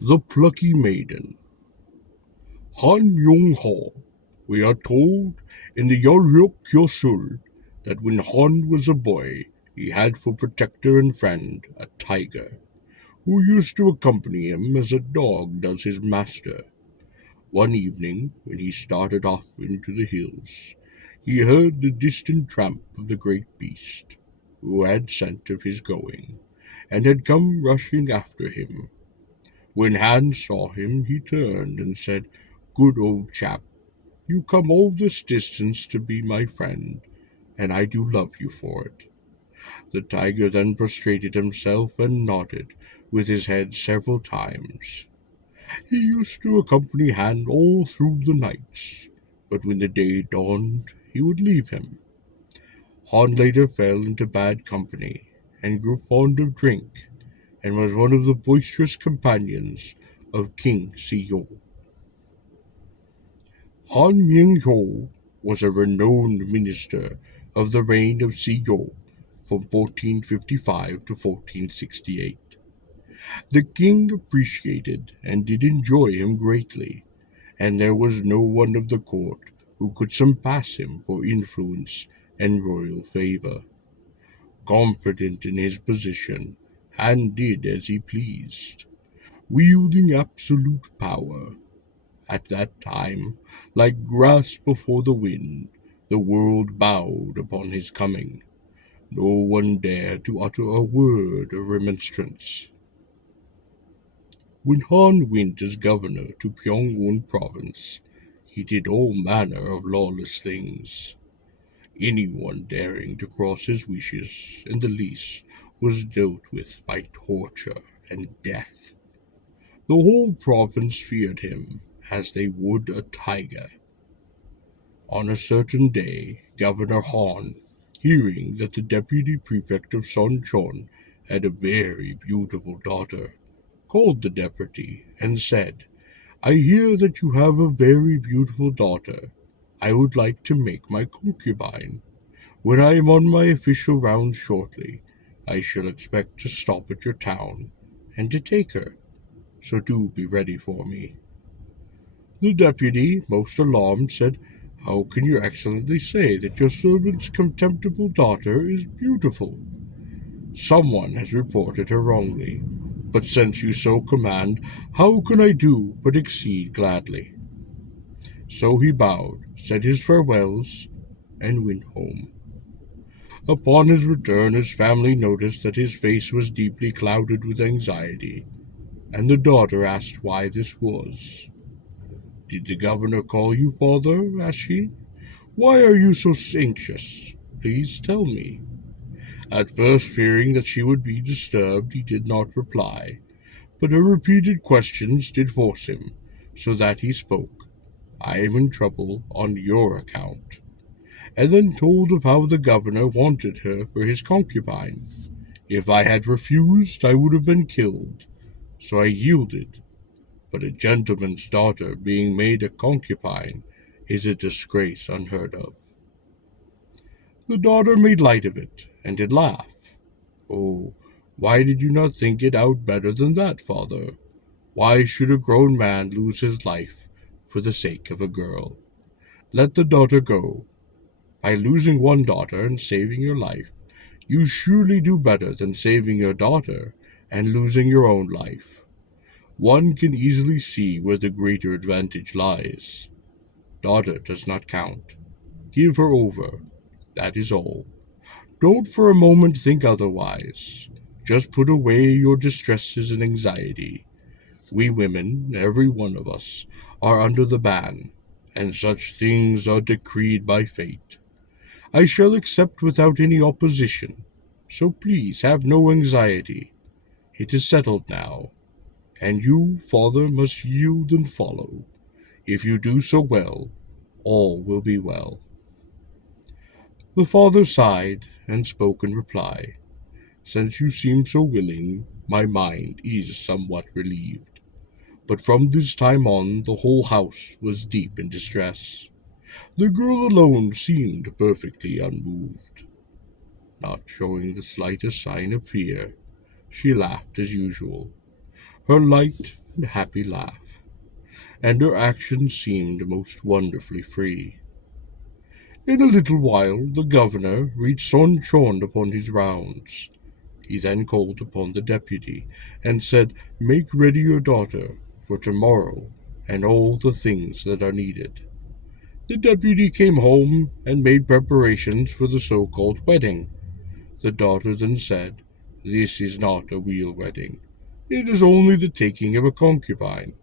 The Plucky Maiden. Han Myung-ho. We are told in the Yeolryuk Kyosul that when Han was a boy, he had for protector and friend a tiger, who used to accompany him as a dog does his master. One evening, when he started off into the hills, he heard the distant tramp of the great beast, who had scent of his going, and had come rushing after him. When Hans saw him, he turned and said, "Good old chap, you come all this distance to be my friend, and I do love you for it." The tiger then prostrated himself and nodded with his head several times. He used to accompany Han all through the nights, but when the day dawned, he would leave him. Han later fell into bad company and grew fond of drink, and was one of the boisterous companions of King Seo. Han Myung-ho was a renowned minister of the reign of Seo from 1455 to 1468. The king appreciated and did enjoy him greatly, and there was no one of the court who could surpass him for influence and royal favor. Confident in his position, Han did as he pleased, wielding absolute power. At that time, like grass before the wind, the world bowed upon his coming. No one dared to utter a word of remonstrance. When Han went as governor to Pyongyang province, he did all manner of lawless things. Anyone daring to cross his wishes in the least was dealt with by torture and death. The whole province feared him as they would a tiger. On a certain day, Governor Han, hearing that the deputy prefect of Sonchon had a very beautiful daughter, called the deputy and said, "I hear that you have a very beautiful daughter. I would like to make my concubine. When I am on my official rounds shortly, I shall expect to stop at your town and to take her, so do be ready for me." The deputy, most alarmed, said, "How can your excellency say that your servant's contemptible daughter is beautiful? Someone has reported her wrongly, but since you so command, how can I do but accede gladly?" So he bowed, said his farewells, and went home. Upon his return, his family noticed that his face was deeply clouded with anxiety, and the daughter asked why this was. "Did the governor call you, father?" asked she. "Why are you so anxious? Please tell me." At first, fearing that she would be disturbed, he did not reply, but her repeated questions did force him, so that he spoke. "I am in trouble on your account," and then told of how the governor wanted her for his concubine. "If I had refused, I would have been killed, so I yielded. But a gentleman's daughter being made a concubine is a disgrace unheard of." The daughter made light of it, and did laugh. "Oh, why did you not think it out better than that, father? Why should a grown man lose his life for the sake of a girl? Let the daughter go. By losing one daughter and saving your life, you surely do better than saving your daughter and losing your own life. One can easily see where the greater advantage lies. Daughter does not count. Give her over. That is all. Don't for a moment think otherwise. Just put away your distresses and anxiety. We women, every one of us, are under the ban, and such things are decreed by fate. I shall accept without any opposition, so please have no anxiety. It is settled now, and you, father, must yield and follow. If you do so well, all will be well." The father sighed and spoke in reply, "Since you seem so willing, my mind is somewhat relieved." But from this time on, the whole house was deep in distress. The girl alone seemed perfectly unmoved. Not showing the slightest sign of fear, she laughed as usual. Her light, and happy laugh, and her actions seemed most wonderfully free. In a little while the governor reached Sonchon upon his rounds. He then called upon the deputy, and said, "Make ready your daughter for tomorrow, and all the things that are needed." The deputy came home and made preparations for the so-called wedding. The daughter then said, "This is not a real wedding. It is only the taking of a concubine.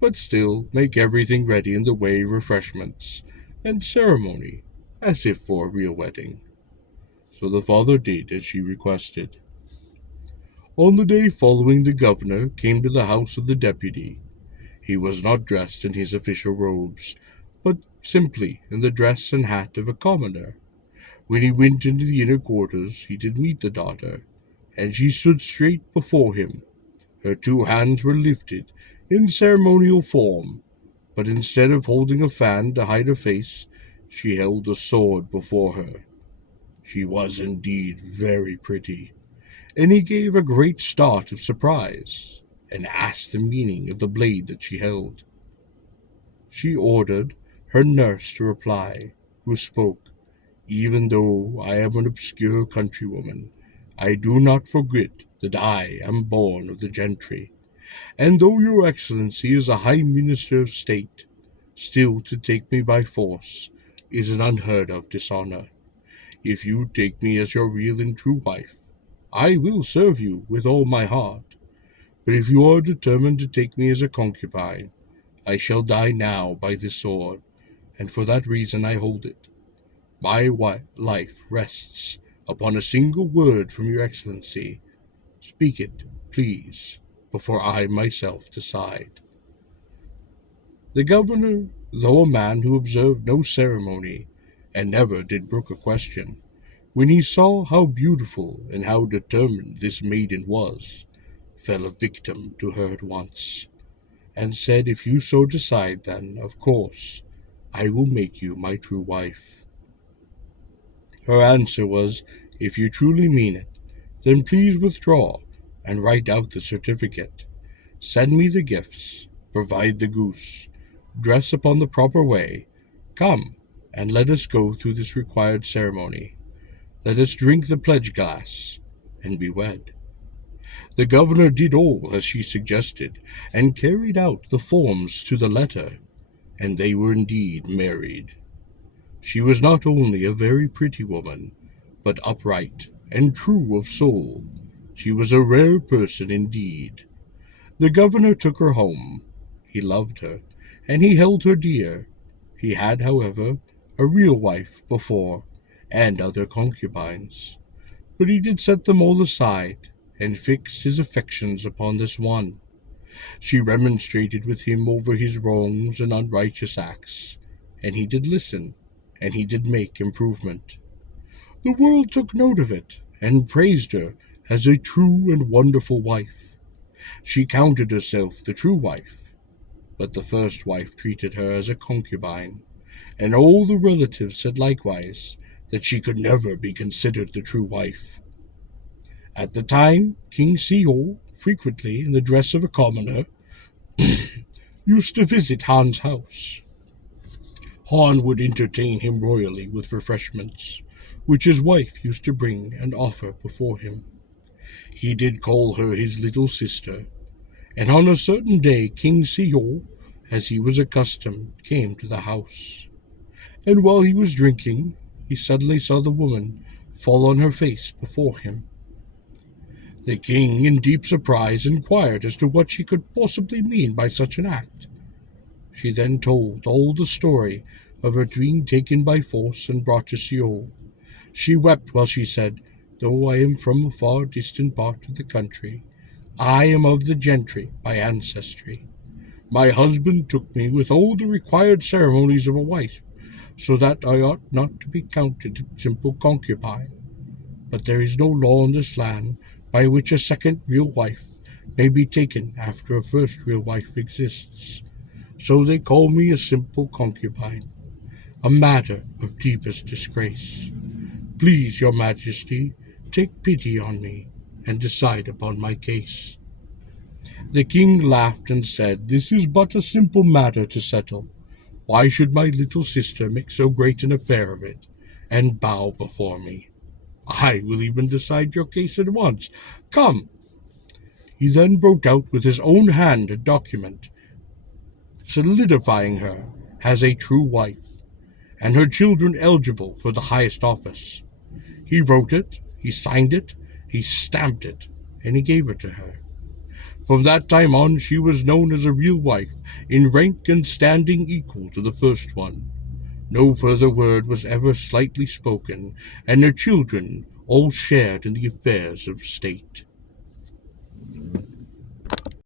But still make everything ready in the way of refreshments and ceremony, as if for a real wedding." So the father did as she requested. On the day following, the governor came to the house of the deputy. He was not dressed in his official robes, but simply in the dress and hat of a commoner. When he went into the inner quarters, he did meet the daughter, and she stood straight before him. Her two hands were lifted in ceremonial form, but instead of holding a fan to hide her face, she held a sword before her. She was indeed very pretty, and he gave a great start of surprise, and asked the meaning of the blade that she held. She ordered her nurse to reply, who spoke, "Even though I am an obscure countrywoman, I do not forget that I am born of the gentry, and though your excellency is a high minister of state, still to take me by force is an unheard of dishonor. If you take me as your real and true wife, I will serve you with all my heart. But if you are determined to take me as a concubine, I shall die now by this sword, and for that reason I hold it. My life rests upon a single word from your excellency. Speak it, please, before I myself decide." The governor, though a man who observed no ceremony, and never did brook a question, when he saw how beautiful and how determined this maiden was, fell a victim to her at once, and said, "If you so decide, then, of course, I will make you my true wife." Her answer was, "If you truly mean it, then please withdraw and write out the certificate. Send me the gifts, provide the goose, dress upon the proper way. Come, and let us go through this required ceremony. Let us drink the pledge glass, and be wed." The governor did all as she suggested, and carried out the forms to the letter, and they were indeed married. She was not only a very pretty woman, but upright and true of soul. She was a rare person indeed. The governor took her home. He loved her, and he held her dear. He had, however, a real wife before, and other concubines. But he did set them all aside, and fixed his affections upon this one. She remonstrated with him over his wrongs and unrighteous acts, and he did listen, and he did make improvement. The world took note of it, and praised her as a true and wonderful wife. She counted herself the true wife, but the first wife treated her as a concubine, and all the relatives said likewise that she could never be considered the true wife. At the time, King Sihol, frequently in the dress of a commoner, used to visit Han's house. Han would entertain him royally with refreshments, which his wife used to bring and offer before him. He did call her his little sister, and on a certain day King Sihol, as he was accustomed, came to the house. And while he was drinking, he suddenly saw the woman fall on her face before him. The king, in deep surprise, inquired as to what she could possibly mean by such an act. She then told all the story of her being taken by force and brought to Seoul. She wept while she said, "Though I am from a far distant part of the country, I am of the gentry by ancestry. My husband took me with all the required ceremonies of a wife, so that I ought not to be counted a simple concubine. But there is no law in this land by which a second real wife may be taken after a first real wife exists. So they call me a simple concubine, a matter of deepest disgrace. Please, your majesty, take pity on me and decide upon my case." The king laughed and said, "This is but a simple matter to settle. Why should my little sister make so great an affair of it, and bow before me? I will even decide your case at once. Come." He then wrote out with his own hand a document solidifying her as a true wife, and her children eligible for the highest office. He wrote it, he signed it, he stamped it, and he gave it to her. From that time on, she was known as a real wife, in rank and standing equal to the first one. No further word was ever slightly spoken, and their children all shared in the affairs of state.